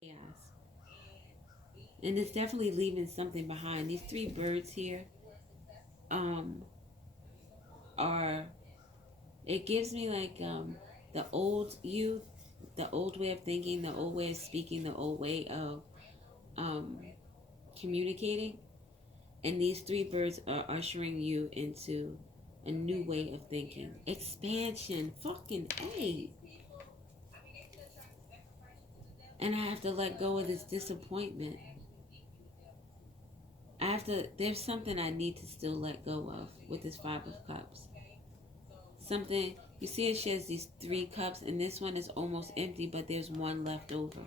chaos. And it's definitely leaving something behind. These three birds here um, are, it gives me like the old youth, the old way of thinking, the old way of speaking, the old way of um, communicating. And these three birds are ushering you into a new way of thinking. Expansion. Fucking A. And I have to let go of this disappointment. There's something I need to still let go of with this Five of Cups. Something, you see, it shares these three cups, and this one is almost empty, but there's one left over.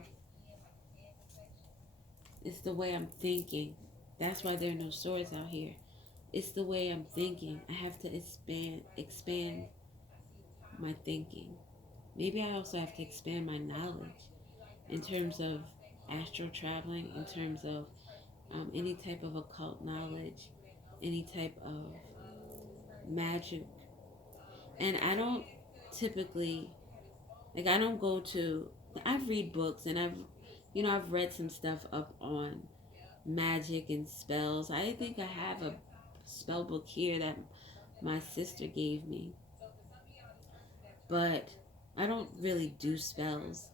It's the way I'm thinking. That's why there are no swords out here. It's the way I'm thinking. I have to expand my thinking. Maybe I also have to expand my knowledge in terms of astral traveling, in terms of any type of occult knowledge, any type of magic. And I don't typically, like, I don't go to, I've read books and I've read some stuff up on magic and spells. I think I have a spell book here that my sister gave me, but I don't really do spells.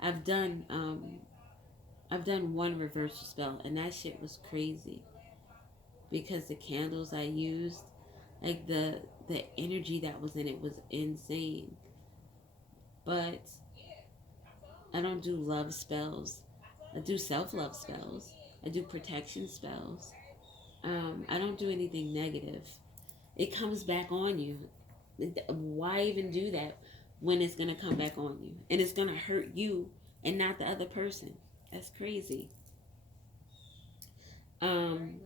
I've done um I've done one reversal spell, and that shit was crazy because the candles I used, like the energy that was in it was insane. But I don't do love spells. I do self love spells. I do protection spells. I don't do anything negative. It comes back on you. Why even do that when it's gonna come back on you and it's gonna hurt you and not the other person? That's crazy. Um,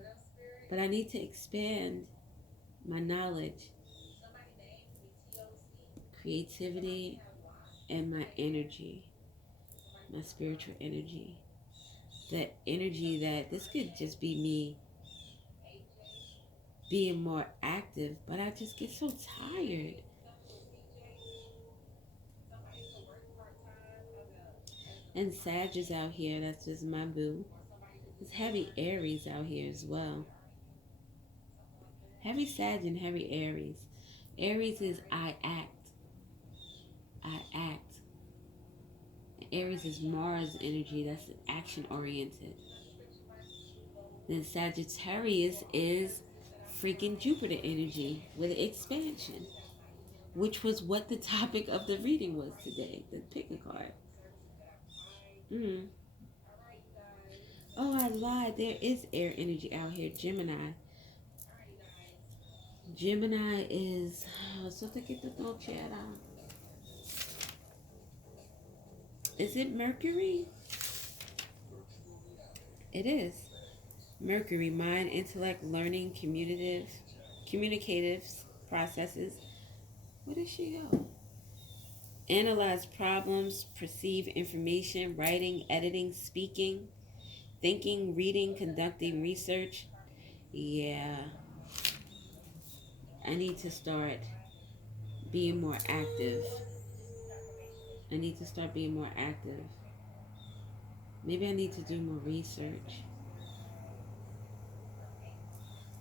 but I need to expand my knowledge, creativity, and my energy, my spiritual energy. The energy that this could just be me being more active, but I just get so tired. And Sag is out here, that's just my boo. It's heavy Aries out here as well. Heavy Sag and heavy Aries. Aries is I act. I act. Aries is Mars energy, that's action oriented. Then Sagittarius is freaking Jupiter energy with expansion, which was what the topic of the reading was today. The pick a card. Mm. Oh, I lied. There is air energy out here. Gemini. Gemini is. So te que no quiera. Is it Mercury? It is. Mercury, mind, intellect, learning, communicative processes. Where did she go? Analyze problems, perceive information, writing, editing, speaking, thinking, reading, conducting research. Yeah, I need to start being more active. I need to start being more active. Maybe I need to do more research.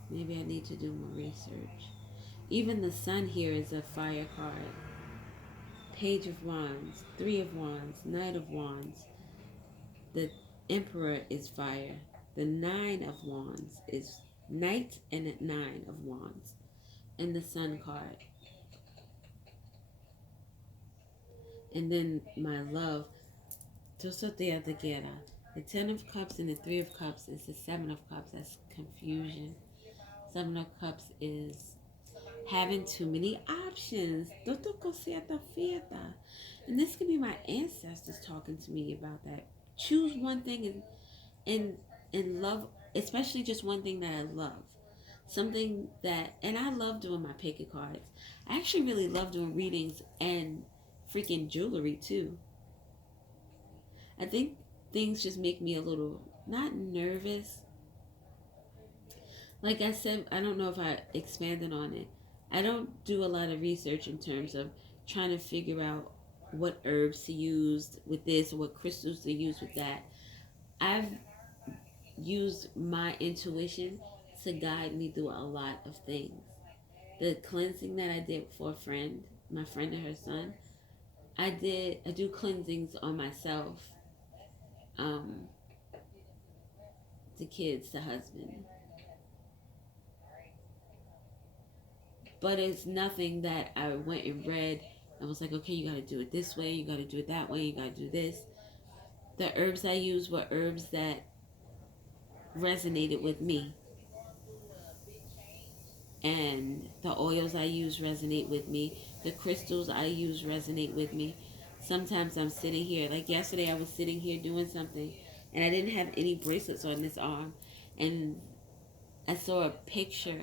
Maybe I need to do more research. Even the sun here is a fire card. Page of Wands, Three of Wands, Knight of Wands. The Emperor is fire. The Nine of Wands is Knight and Nine of Wands. And the Sun card. And then my love, Tosotea de Guerra. The Ten of Cups and the Three of Cups is the Seven of Cups. That's confusion. Seven of Cups is having too many options. And this could be my ancestors talking to me about that. Choose one thing and love, especially just one thing that I love. Something that, and I love doing my pick a cards. I actually really love doing readings and freaking jewelry too. I think things just make me a little, not nervous. Like I said, I don't know if I expanded on it. I don't do a lot of research in terms of trying to figure out what herbs to use with this, what crystals to use with that. I've used my intuition to guide me through a lot of things. The cleansing that I did for a friend, my friend and her son, I do cleansings on myself, um, the kids, the husband. But it's nothing that I went and read and was like, okay, you gotta do it this way, you gotta do it that way, you gotta do this. The herbs I used were herbs that resonated with me. And the oils I use resonate with me. The crystals I use resonate with me. Sometimes I'm sitting here, like yesterday, I was sitting here doing something, and I didn't have any bracelets on this arm, and I saw a picture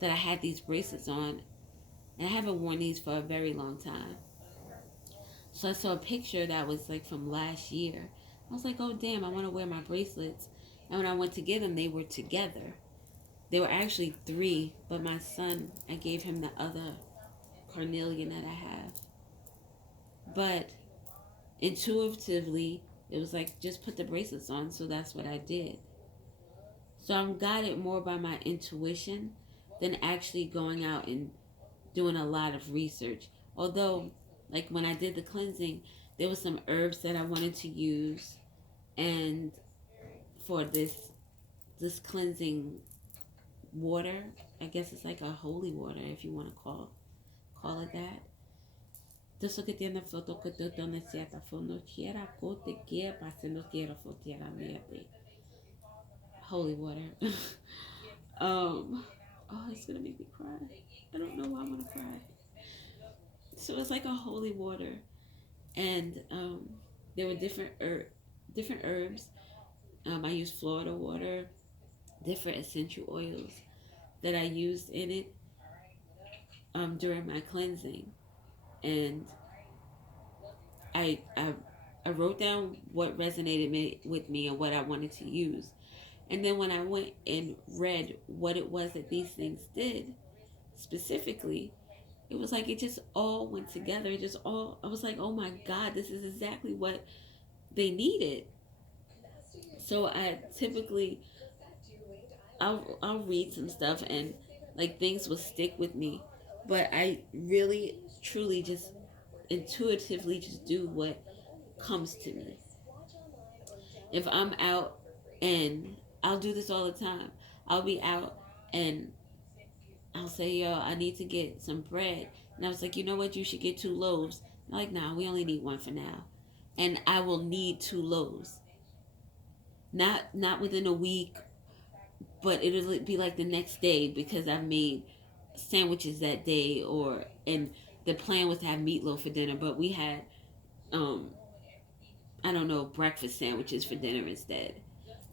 that I had these bracelets on, and I haven't worn these for a very long time. So I saw a picture that was like from last year. I was like, oh damn, I want to wear my bracelets. And when I went to get them, they were together. They were actually three, but my son, I gave him the other carnelian that I have. But intuitively, it was like, just put the bracelets on. So that's what I did. So I'm guided more by my intuition than actually going out and doing a lot of research. Although, like when I did the cleansing, there was some herbs that I wanted to use, and for this cleansing water, I guess it's like a holy water if you want to call it that. Eso que tiene foto que tú donde cierta fono quiera cote que pase no quiero fotiera niente. Holy water. um oh, it's gonna make me cry. I don't know why I'm gonna cry. So it's like a holy water, and there were different herbs. I used Florida water, different essential oils that I used in it during my cleansing, and I, I I wrote down what with me and what I wanted to use, and then when I went and read what it was that these things did specifically, it was like it just all went together. It just all I was like, oh my God, this is exactly what they needed. So I typically I'll read some stuff and like things will stick with me, but I really truly just intuitively just do what comes to me. If I'm out, and I'll do this all the time, I'll be out and I'll say, yo, I need to get some bread. And I was like, you know what? You should get 2 loaves. I'm like, nah, we only need one for now. And I will need 2 loaves. Not within a week, but it'll be like the next day because I made sandwiches that day, or and the plan was to have meatloaf for dinner, but we had um I don't know, breakfast sandwiches for dinner instead.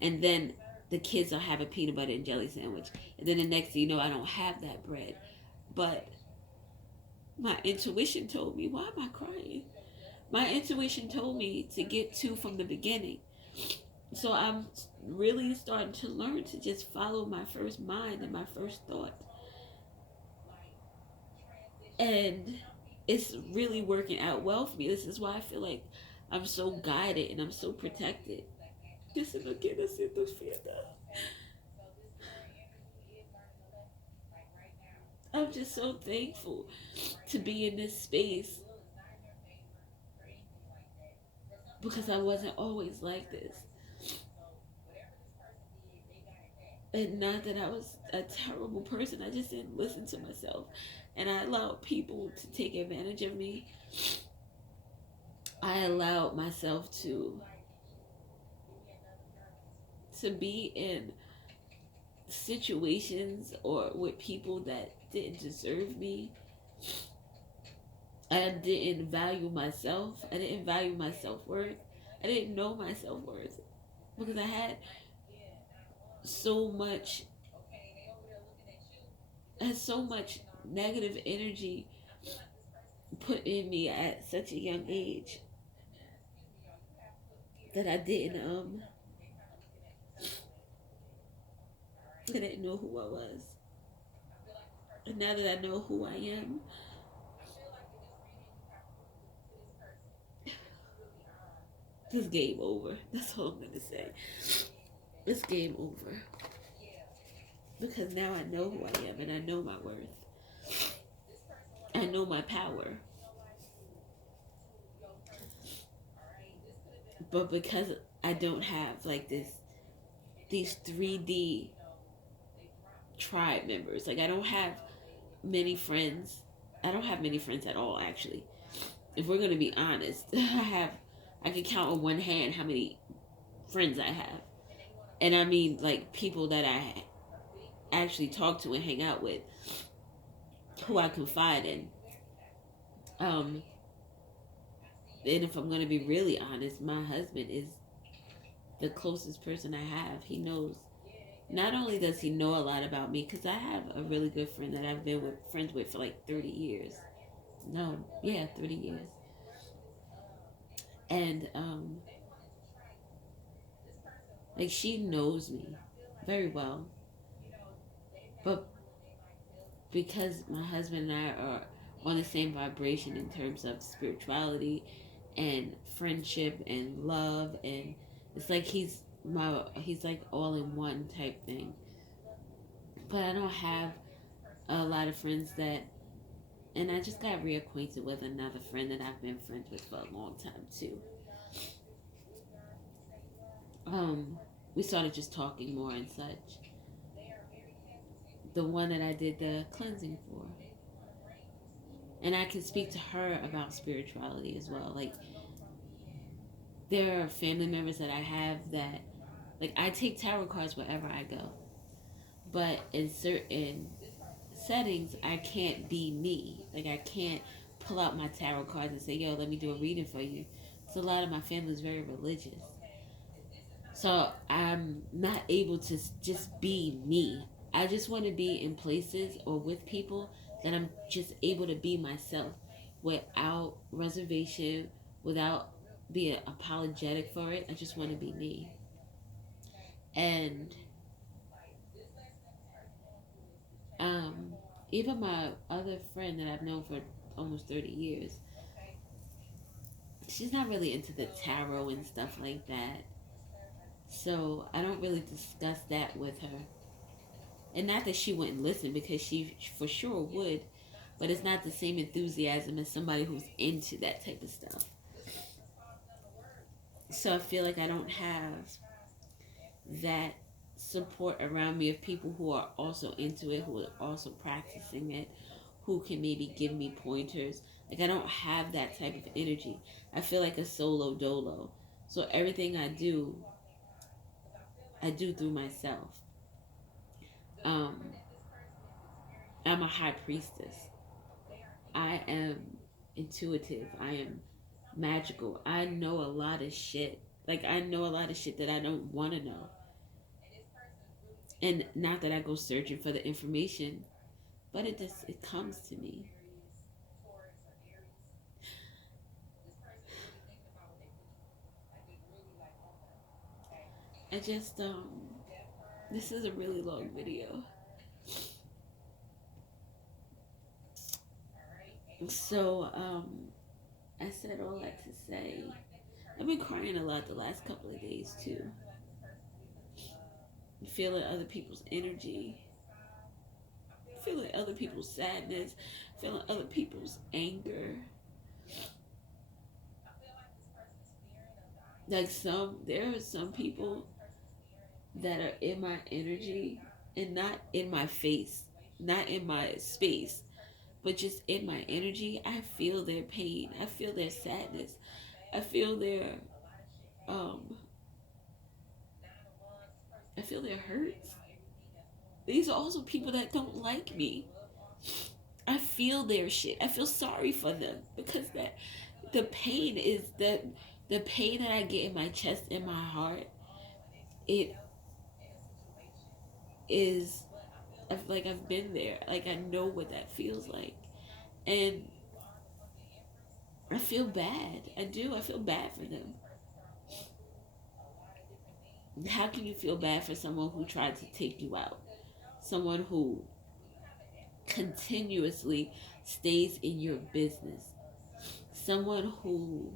And then the kids will have a peanut butter and jelly sandwich. And then the next thing you know, I don't have that bread. But my intuition told me, why am I crying? My intuition told me to get 2 from the beginning. So I'm really starting to learn to just follow my first mind and my first thought. And it's really working out well for me. This is why I feel like I'm so guided and I'm so protected. This is lo que necesito fiesta. I'm just so thankful to be in this space because I wasn't always like this. And not that I was a terrible person, I just didn't listen to myself. And I allowed people to take advantage of me. I allowed myself to be in situations or with people that didn't deserve me. I didn't value myself. I didn't value my self-worth. I didn't know my self-worth because so much I had so much negative energy put in me at such a young age that I didn't know who I was. And now that I know who I am, This game over. That's all I'm gonna say. It's game over. Because now I know who I am and I know my worth. I know my power. But because I don't have like these 3D tribe members, like I don't have many friends. I don't have many friends at all, actually. If we're gonna be honest, I can count on one hand how many friends I have, and I mean like people that I actually talk to and hang out with, who I confide in. Um, and if I'm gonna be really honest, my husband is the closest person I have. He knows. Not only does he know a lot about me, because I have a really good friend that I've been friends with for like 30 years. No, yeah, 30 years. And like she knows me very well, but because my husband and I are on the same vibration in terms of spirituality and friendship and love, and it's like he's like all in one type thing. But I don't have a lot of friends that, and I just got reacquainted with another friend that I've been friends with for a long time too. We started just talking more and such. The one that I did the cleansing for, and I can speak to her about spirituality as well. Like there are family members that I have that, like, I take tarot cards wherever I go, but in certain settings I can't be me. Like I can't pull out my tarot cards and say, yo, let me do a reading for you. So a lot of my family is very religious, so I'm not able to just be me. I just want to be in places or with people that I'm just able to be myself without reservation, without being apologetic for it. I just want to be me. And um, even my other friend that I've known for almost 30 years, she's not really into the tarot and stuff like that. So I don't really discuss that with her. And not that she wouldn't listen, because she for sure would, but it's not the same enthusiasm as somebody who's into that type of stuff. So I feel like I don't have that support around me of people who are also into it, who are also practicing it, who can maybe give me pointers. Like I don't have that type of energy. I feel like a solo dolo. So everything I do through myself. Um, I'm a high priestess. I am intuitive. I am magical. I know a lot of shit. Like I know a lot of shit that I don't want to know. And not that I go searching for the information, but it comes to me. I just this is a really long video. So I said all that to say I've been crying a lot the last couple of days too. Feeling other people's energy, feeling other people's sadness, feeling other people's anger. Like there are some people that are in my energy and not in my face, not in my space, but just in my energy. I feel their pain. I feel their sadness. I feel um I feel their hurts. These are also people that don't like me. I feel their shit. I feel sorry for them because that the pain is that the pain that I get in my chest and my heart, it is I've been there. Like I know what that feels like. And I feel bad. I do. I feel bad for them. How can you feel bad for someone who tried to take you out? Someone who continuously stays in your business. Someone who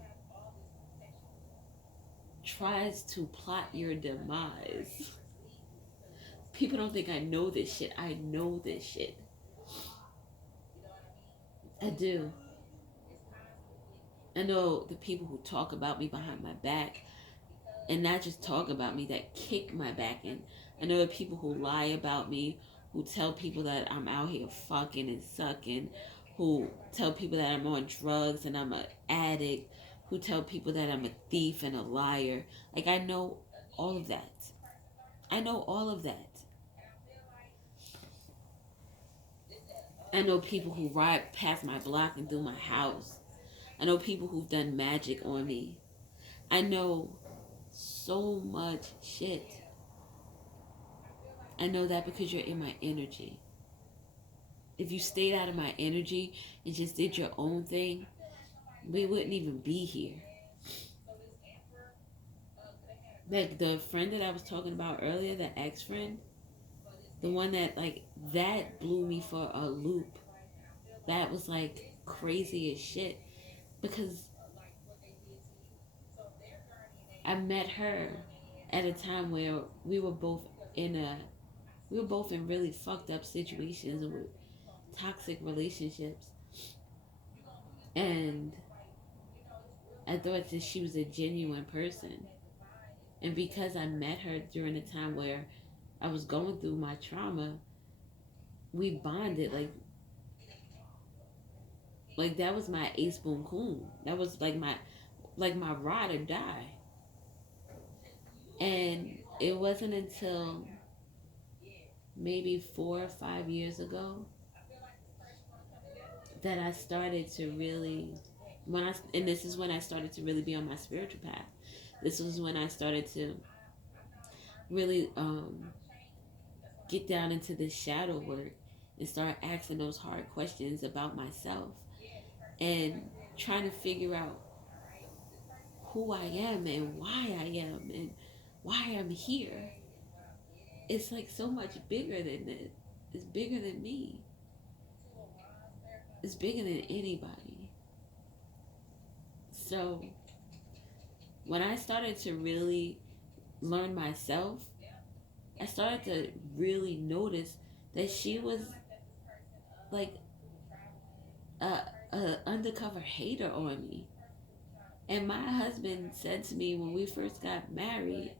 tries to plot your demise. People don't think I know this shit. I know this shit. I do. I know the people who talk about me behind my back, and not just talk about me, that kick my back. And I know the people who lie about me, who tell people that I'm out here fucking and sucking, who tell people that I'm on drugs and I'm an addict, who tell people that I'm a thief and a liar. Like, I know all of that. I know all of that. I know people who ride past my block and through my house. I know people who've done magic on me. I know so much shit. I know that because you're in my energy. If you stayed out of my energy and just did your own thing, we wouldn't even be here. Like the friend that I was talking about earlier, the ex-friend, the one that, like, that blew me for a loop. That was like crazy as shit because I met her at a time where in a we were both in really fucked up situations with toxic relationships, and I thought that she was a genuine person. And because I met her during a time where I was going through my trauma, we bonded like that was my ace boom coon. That was like my ride or die. And it wasn't until maybe 4 or 5 years ago that I started to really and this is when I started to really be on my spiritual path. This was when I started to really get down into the shadow work and start asking those hard questions about myself and trying to figure out who I am and why I am and why I'm here. It's like so much bigger than this. It's bigger than me. It's bigger than anybody. So when I started to really learn myself, I started to really notice that she was like a undercover hater on me. And my husband said to me when we first got married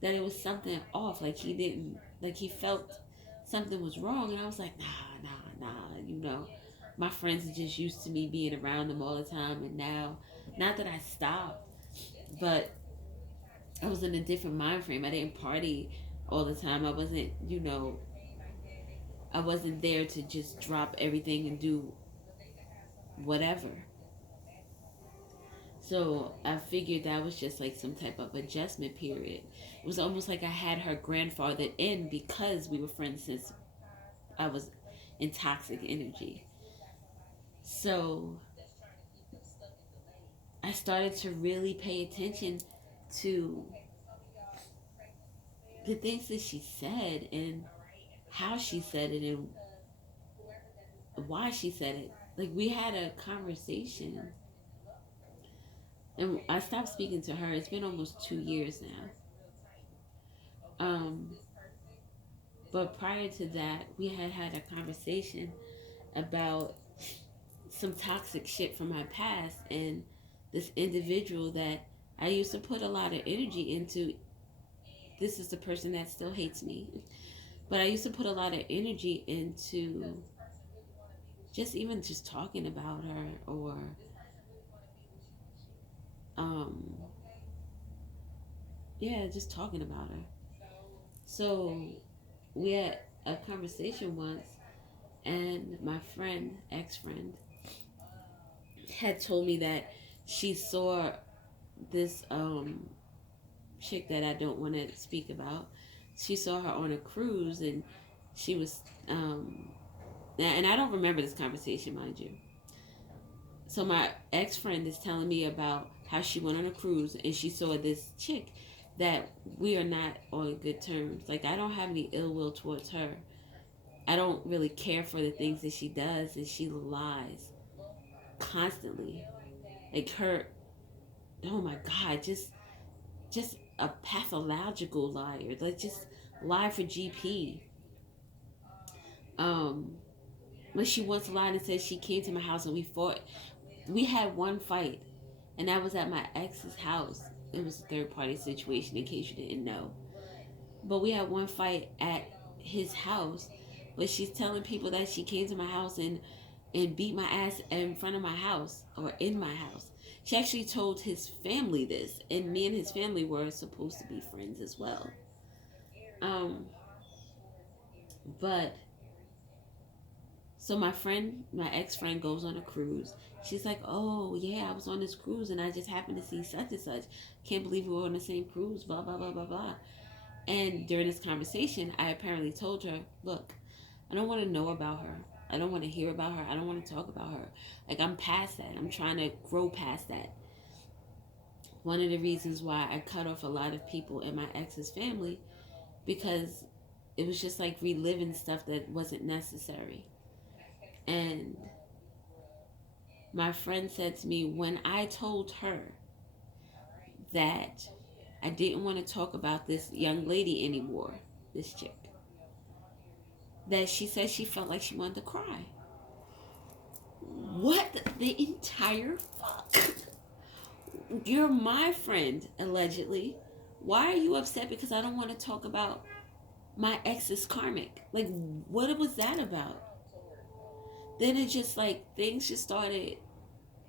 that it was something off, like he felt something was wrong. And I was like, nah, my friends are just used to me being around them all the time. And now, not that I stopped, but I was in a different mind frame. I didn't party all the time. I wasn't there to just drop everything and do whatever. So I figured that was just like some type of adjustment period. It was almost like I had her grandfathered in because we were friends since I was in toxic energy. So I started to really pay attention to the things that she said and how she said it and why she said it. Like, we had a conversation and I stopped speaking to her. It's been almost 2 years now. But prior to that, we had a conversation about some toxic shit from my past, and this individual that I used to put a lot of energy into. This is the person that still hates me. But I used to put a lot of energy into just talking about her or um yeah, just talking about her. So we had a conversation once, and my friend, ex-friend, had told me that she saw this chick that I don't want to speak about. She saw her on a cruise, and she was and I don't remember this conversation, mind you. So my ex-friend is telling me about how she went on a cruise and she saw this chick that we are not on good terms. Like, I don't have any ill will towards her. I don't really care for the things that she does, and she lies constantly. Like, her, oh my God, just just a pathological liar. Like, just lie for GP. Um, when she once lied and said she came to my house and we fought. We had one fight, and that was at my ex's house. It was a third party situation, in case you didn't know. But we had one fight at his house. But she's telling people that she came to my house and beat my ass in front of my house or in my house. She actually told his family this, and me and his family were supposed to be friends as well. Um, but So my ex friend goes on a cruise. She's like, "Oh yeah, I was on this cruise and I just happened to see such and such. Can't believe we were on the same cruise." Blah blah blah blah blah. And during this conversation, I apparently told her, "Look, I don't want to know about her. I don't want to hear about her. I don't want to talk about her. Like, I'm past that. I'm trying to grow past that." One of the reasons why I cut off a lot of people in my ex's family, because it was just like reliving stuff that wasn't necessary. And my friend said to me, when I told her that I didn't want to talk about this young lady anymore, this chick, that she said she felt like she wanted to cry. What the entire fuck? You're my friend, allegedly. Why are you upset because I don't want to talk about my ex's karmic? Like, what was that about? Then it just like things just started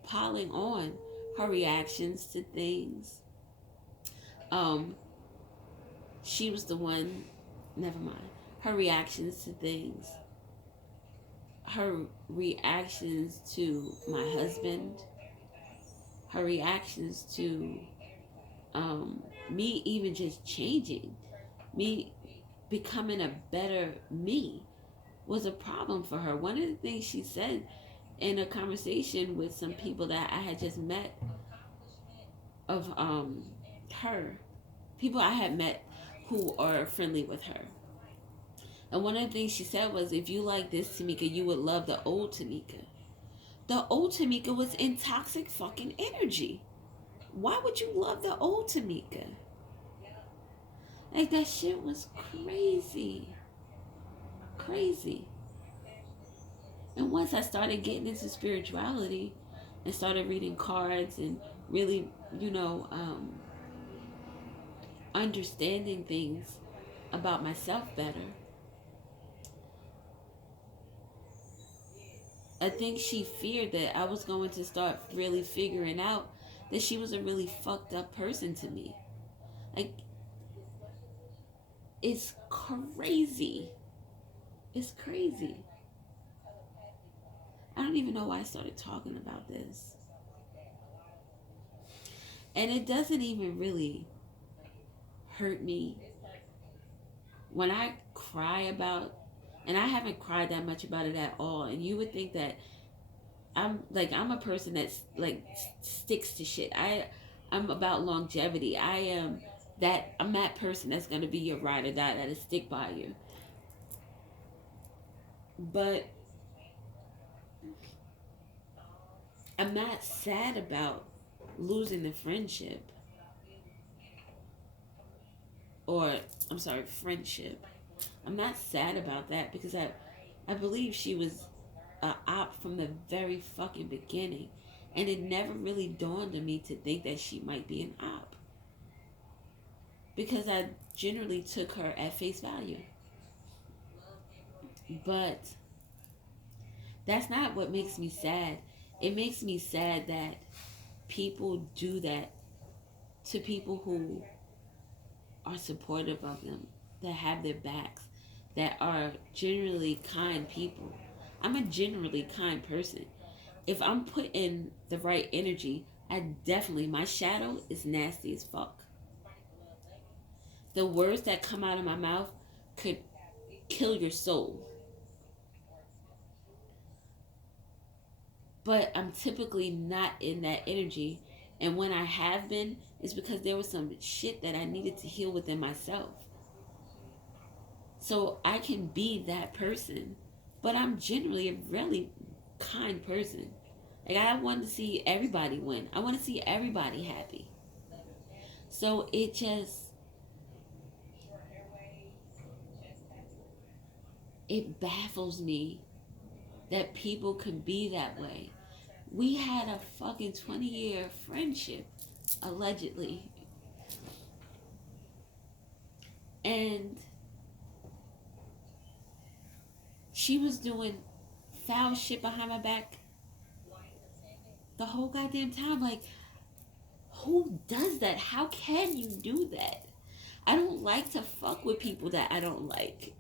piling on. Her reactions to things. Um, she was the one. Never mind. Her reactions to things. Her reactions to my husband. Her reactions to me even just changing, me becoming a better me was a problem for her. One of the things she said in a conversation with some people that I had just met of her, people I had met who are friendly with her. And one of the things she said was, if you like this Tamika, you would love the old Tamika. The old Tamika was in toxic fucking energy. Why would you love the old Tamika? Like, that shit was crazy. Crazy. And once I started getting into spirituality and started reading cards and really, understanding things about myself better, I think she feared that I was going to start really figuring out that she was a really fucked up person to me. Like, it's crazy. It's crazy. I don't even know why I started talking about this. And it doesn't even really hurt me when I cry about, and I haven't cried that much about it at all. And you would think that I'm a person that's like sticks to shit. I'm about longevity. I'm that person that's gonna be your ride or die, that'll stick by you. But I'm not sad about losing the friendship. Or, I'm sorry, friendship. I'm not sad about that because I believe she was a op from the very fucking beginning. And it never really dawned on me to think that she might be an op. Because I generally took her at face value. But that's not what makes me sad. It makes me sad that people do that to people who are supportive of them, that have their backs, that are generally kind people. I'm a generally kind person. If I'm put in the right energy, my shadow is nasty as fuck. The words that come out of my mouth could kill your soul. But I'm typically not in that energy. And when I have been, it's because there was some shit that I needed to heal within myself. So I can be that person. But I'm generally a really kind person. Like, I want to see everybody win. I want to see everybody happy. So it baffles me that people can be that way. We had a fucking 20-year friendship, allegedly. And she was doing foul shit behind my back the whole goddamn time. Like, who does that? How can you do that? I don't like to fuck with people that I don't like,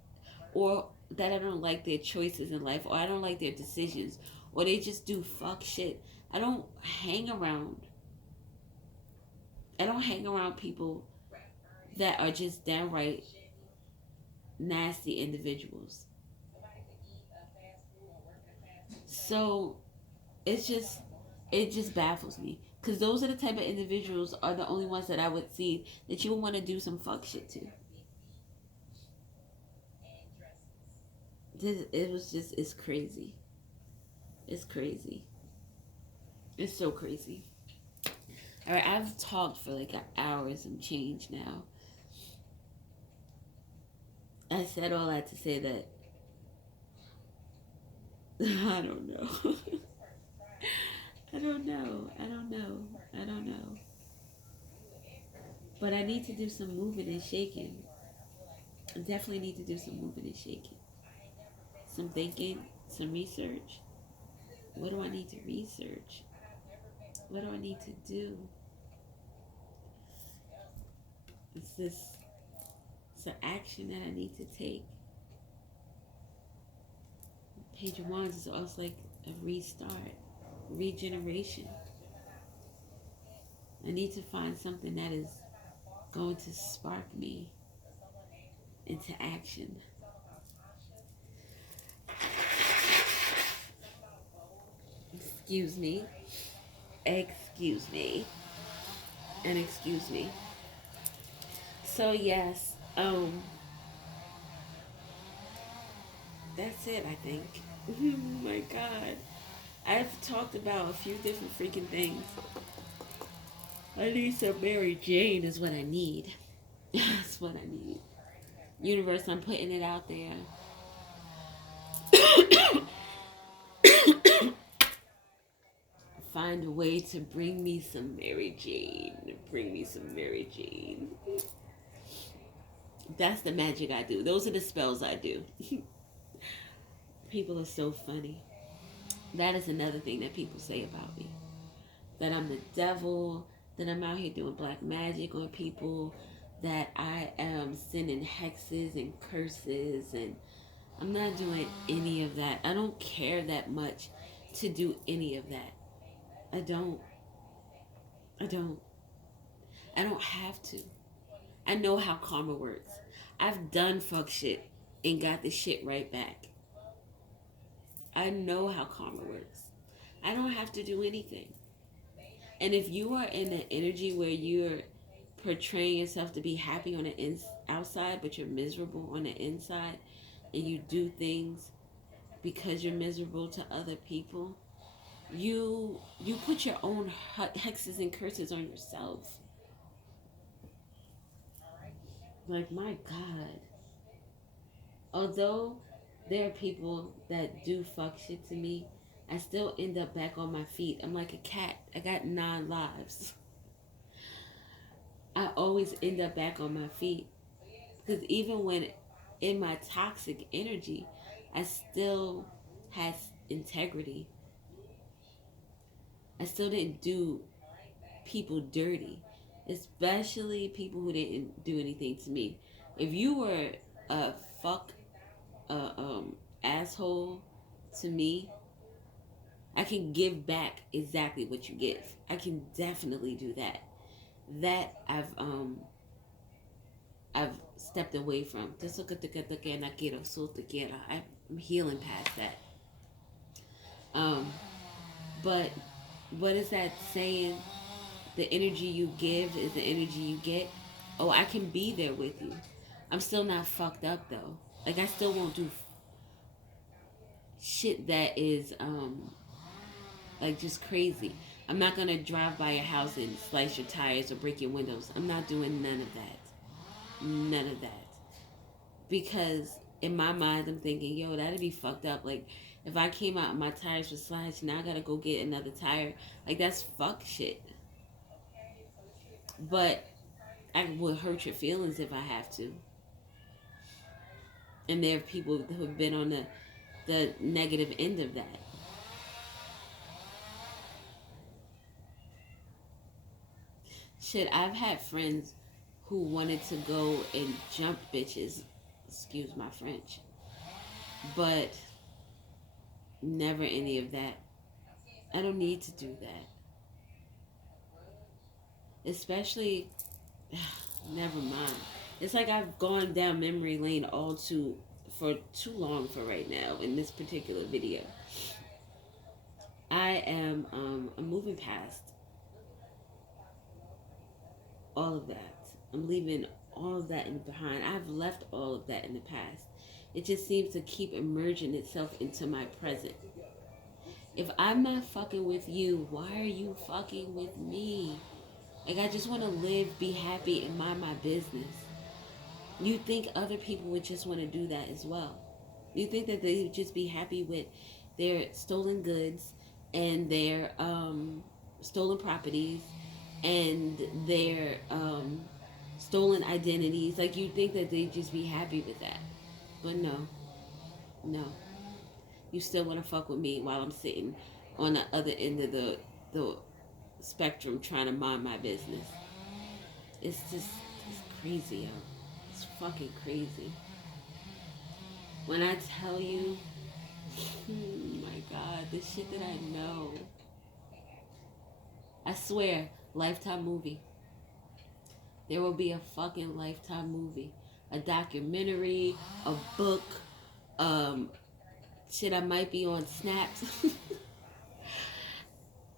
or that I don't like their choices in life, or I don't like their decisions, or they just do fuck shit. I don't hang around. I don't hang around people that are just downright nasty individuals. So it's just it just baffles me because those are the type of individuals are the only ones that I would see that you would want to do some fuck shit to. It was just it's crazy. It's crazy. It's so crazy. All right, I've talked for like an hour and some change now. I said all that to say that I don't know. I don't know. I don't know. I don't know. But I need to do some moving and shaking. I definitely need to do some moving and shaking. Some thinking, some research. What do I need to research? What do I need to do? It's an action that I need to take. Page of Wands is also like a restart, regeneration. I need to find something that is going to spark me into action. Excuse me. Excuse me. And excuse me. So yes, that's it I think. Oh my god. I've talked about a few different freaking things. I need some Mary Jane is what I need. That's what I need. Universe, I'm putting it out there. Find a way to bring me some Mary Jane. Bring me some Mary Jane. That's the magic I do. Those are the spells I do. People are so funny. That is another thing that people say about me. That I'm the devil, that I'm out here doing black magic on people, that I am sending hexes and curses, and I'm not doing any of that. I don't care that much to do any of that. I don't. I don't. I don't have to. I know how karma works. I've done fuck shit and got the shit right back. I know how karma works. I don't have to do anything. And if you are in an energy where you're portraying yourself to be happy on the outside, but you're miserable on the inside, and you do things because you're miserable to other people, you put your own hexes and curses on yourself. Like, my God. Although there are people that do fuck shit to me, I still end up back on my feet. I'm like a cat. I got 9 lives. I always end up back on my feet. Because even when in my toxic energy, I still had integrity. I still didn't do people dirty, especially people who didn't do anything to me. If you were a fuck asshole to me, I can give back exactly what you give. I can definitely do that. That I've stepped away from. I'm healing past that. But what is that saying? The energy you give is the energy you get. Oh, I can be there with you. I'm still not fucked up though. Like, I still won't do shit that is like just crazy. I'm not gonna drive by your house and slice your tires or break your windows. I'm not doing none of that. None of that. Because in my mind, I'm thinking, yo, that'd be fucked up. Like, if I came out and my tires were slashed, now I gotta go get another tire. Like, that's fuck shit. But I will hurt your feelings if I have to. And there are people who have been on the negative end of that. Shit, I've had friends who wanted to go and jump bitches, excuse my French, but never any of that. I don't need to do that. Especially, never mind. It's like I've gone down memory lane for too long for right now in this particular video. I'm moving past all of that. I'm leaving all of that in behind. I've left all of that in the past. It just seems to keep emerging itself into my present. If I'm not fucking with you, why are you fucking with me? Like, I just want to live, be happy, and mind my business. You think other people would just want to do that as well. You think that they would just be happy with their stolen goods and their stolen properties and their stolen identities. Like, you think that they'd just be happy with that. But no. No. You still want to fuck with me while I'm sitting on the other end of the spectrum trying to mind my business. It's crazy, yo. It's fucking crazy. When I tell you, oh my God, the shit that I know. I swear, Lifetime movie. There will be a fucking Lifetime movie. A documentary, a book, shit, I might be on Snapped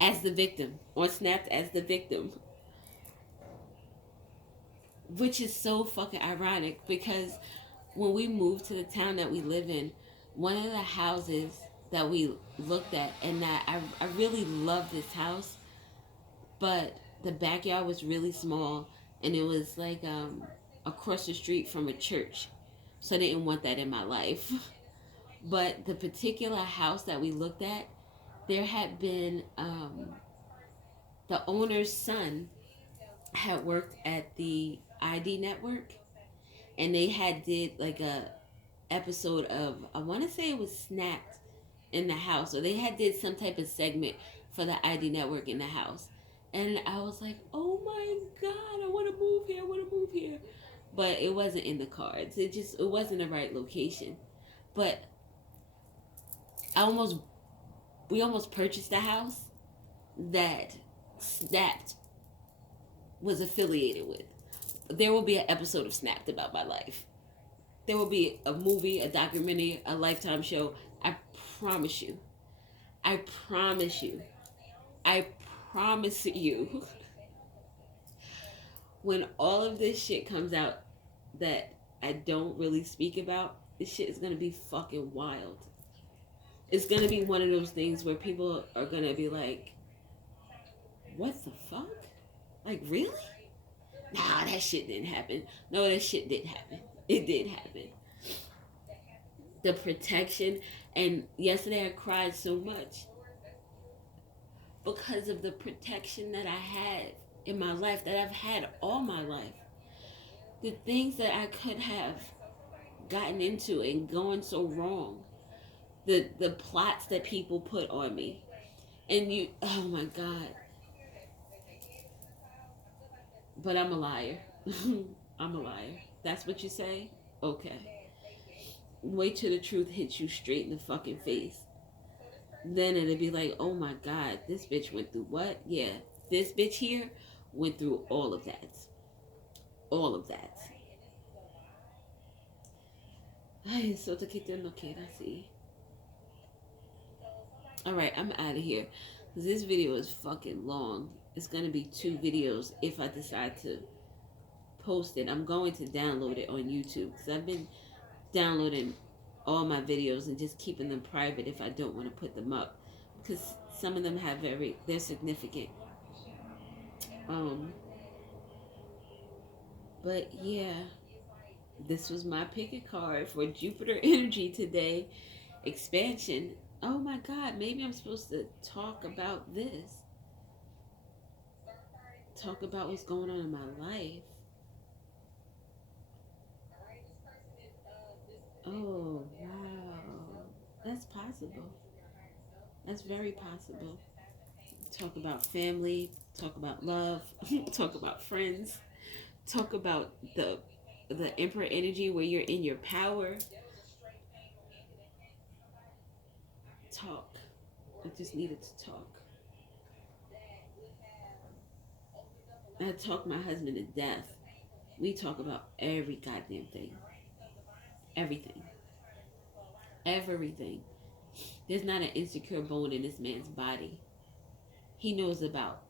as the victim. Or Snapped as the victim. Which is so fucking ironic because when we moved to the town that we live in, one of the houses that we looked at, and that I really love this house, but the backyard was really small and it was like across the street from a church. So I didn't want that in my life. But the particular house that we looked at, there had been the owner's son had worked at the ID network, and they had did like a episode of, I want to say it was Snapped in the house, or they had did some type of segment for the ID network in the house. And I was like, oh my God, I want to move here, I want to move here. But it wasn't in the cards. It wasn't the right location. But we almost purchased a house that Snapped was affiliated with. There will be an episode of Snapped about my life. There will be a movie, a documentary, a Lifetime show. I promise you. I promise you. I promise you. When all of this shit comes out that I don't really speak about, this shit is gonna be fucking wild. It's gonna be one of those things where people are gonna be like, what the fuck? Like, really? Nah, that shit didn't happen. No, that shit didn't happen. It did happen. The protection, and yesterday I cried so much because of the protection that I had in my life, that I've had all my life. The things that I could have gotten into and going so wrong. The plots that people put on me. And oh my God. But I'm a liar. I'm a liar. That's what you say? Okay. Wait till the truth hits you straight in the fucking face. Then it'll be like, oh my God, this bitch went through what? Yeah, this bitch here went through all of that. All of that. Ay, so te quito no quiero así. Alright, I'm out of here. This video is fucking long. It's going to be 2 videos if I decide to post it. I'm going to download it on YouTube because I've been downloading all my videos and just keeping them private if I don't want to put them up. Because Some of them have they're significant. Um, but yeah, this was my pick a card for Jupiter energy today. Expansion. Oh my God, maybe I'm supposed to talk about this. Talk about what's going on in my life. Oh, wow. That's possible. That's very possible. Talk about family, talk about love, talk about friends, talk about the emperor energy where you're in your power. Talk. I just needed to talk. I talk my husband to death. We talk about every goddamn thing. Everything. Everything. There's not an insecure bone in this man's body. He knows about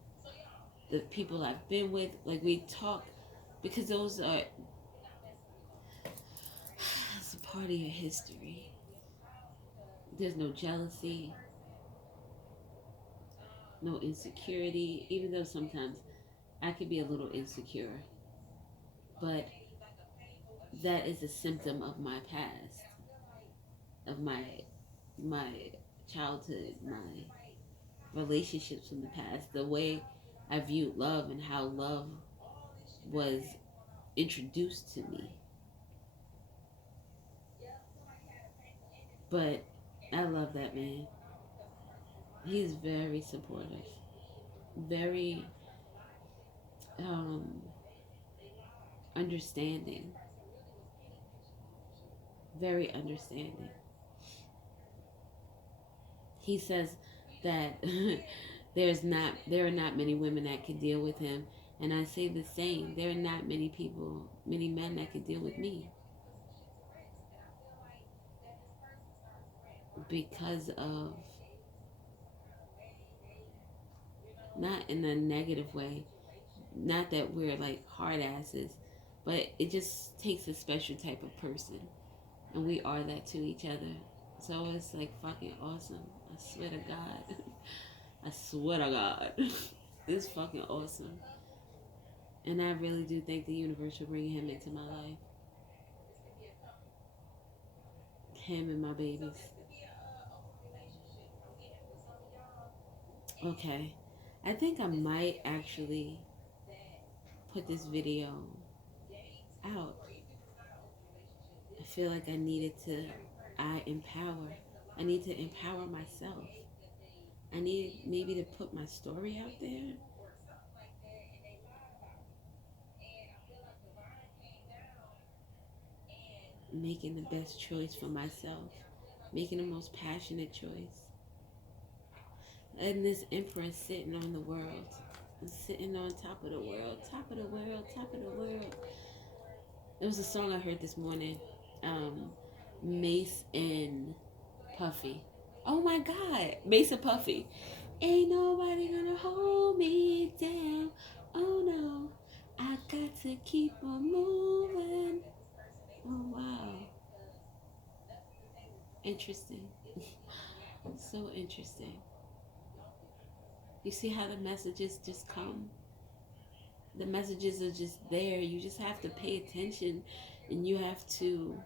the people I've been with. Like, we talk because those are it's a part of your history. There's no jealousy, no insecurity, even though sometimes I could be a little insecure. But that is a symptom of my past, of my childhood, my relationships from the past, the way I viewed love and how love was introduced to me. But I love that man. He's very supportive, very um, understanding, very understanding. He says that there are not many women that can deal with him, and I say the same. There are not many people, many men that can deal with me because of, not in a negative way, not that we're like hard asses, but it just takes a special type of person, and we are that to each other. So it's like fucking awesome. I swear to God. I swear to God. It's fucking awesome. And I really do think the universe will bring him into my life. Him and my babies. Okay. I think I might actually put this video out. I feel like I empower. I need to empower myself. I need maybe to put my story out there. Making the best choice for myself. Making the most passionate choice. And this empress sitting on the world. Sitting on top of the world. Top of the world. Top of the world. There was a song I heard this morning. Mace and Puffy. Oh my God. Mace and Puffy. Ain't nobody gonna hold me down. Oh no. I got to keep on moving. Oh wow. Interesting. So interesting. You see how the messages just come? The messages are just there. You just have to pay attention and you have to